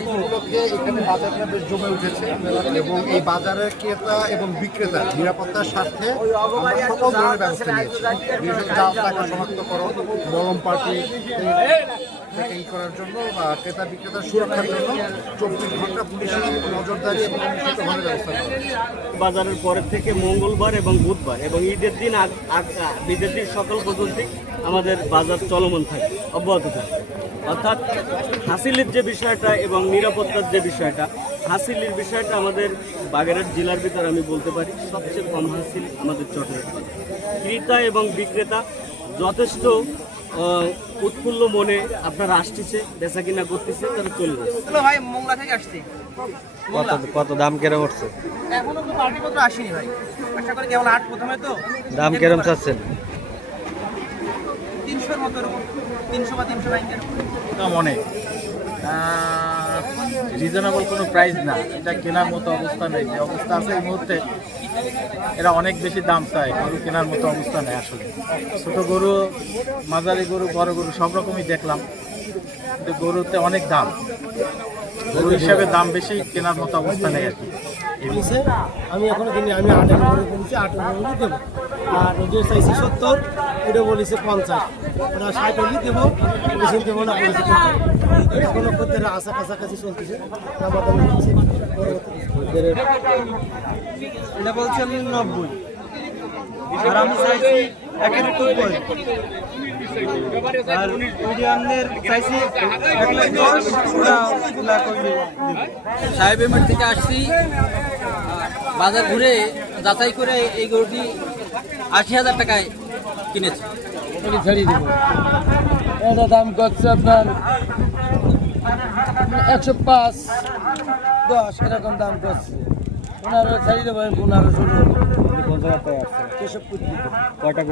উপলক্ষে এখানে বাজারটা বেশ জমে উঠেছে এবং এই বাজারের ক্রেতা এবং বিক্রেতা নিরাপত্তার স্বার্থে আমরা সকল ধরনের ব্যবস্থা নিয়েছি। বিশেষত জাল টাকা শনাক্তকরণ, মলম পার্টি থেকে করার জন্য বা ক্রেতা বিক্রেতার সুরক্ষার জন্য 24 ঘন্টা পুলিশের নজরদারি এবং নিশ্চিতভাবে ব্যবস্থা করা হয়েছে। বাজারের পরের থেকে মঙ্গলবার এবং বুধবার এবং ঈদের দিন সকল পর্যন্ত আমাদের বাজার চলমান থাকে, অব্যাহত থাকে। অর্থাৎ হাসিলের যে বিষয়টা এবং নিরাপত্তার যে বিষয়টা, হাসিলের বিষয়টা আমাদের বাগেরহাট জেলার ভিতরে আমি বলতে পারি সবচেয়ে কম হাসিল আমাদের চট্টগ্রাম। ক্রেতা এবং বিক্রেতা যথেষ্ট উৎফুল্ল মনে আপনারা আসতেছে, বেচা কিনা করতেছে, তারা চলে যাচ্ছে। ভাই মোংলা থেকে আসছি। কত দাম কেরম উঠছে? এখনো তো পার্টিপত্র আসেনি ভাই, আশা করি কেবল 8 প্রথমে তো। দাম কেরম চাচ্ছেন? 300 মতো, 300 বা 320 দাম অনেক রিজনেবল কোনো প্রাইস না, এটা কেনার মতো অবস্থা নেই। যে অবস্থা আছে এই মুহূর্তে, এরা অনেক বেশি দাম চায়, গরু কেনার মতো অবস্থা নেই আসলে। ছোট গরু, মাঝারি গরু, বড় গরু সব রকমই দেখলাম, কিন্তু গরুতে অনেক দাম, গরু হিসাবে দাম বেশি, কেনার মতো অবস্থা নেই আর কি। আমি এখনো কিনি, আমি 8 করে বলেছি, 8 করে দেবো। আর ওটা চাইছি 70, ওটা বলেছে 50, ওরা 60 হলে দেবো, বেশি দেবো না বলেছে। এখনো করতে আশা কাছাকাছি চলতেছে, এটা বলছেন 90, আর আমি চাইছি 190, আর মিডিয়ামদের চাইছি 1,10,000। সাহেবের থেকে আসছি, বাজার ঘুরে যাচাই করে এই গরুটি 80,000 টাকায় কিনেছি। ছাড়িয়ে দেবো। এটা দাম করছে আপনার 105, 10 এরকম দাম করছে। 15 ছাড়িয়ে দেবো, 15, 16, 50 টাকা আসছে। সেসব কয়টা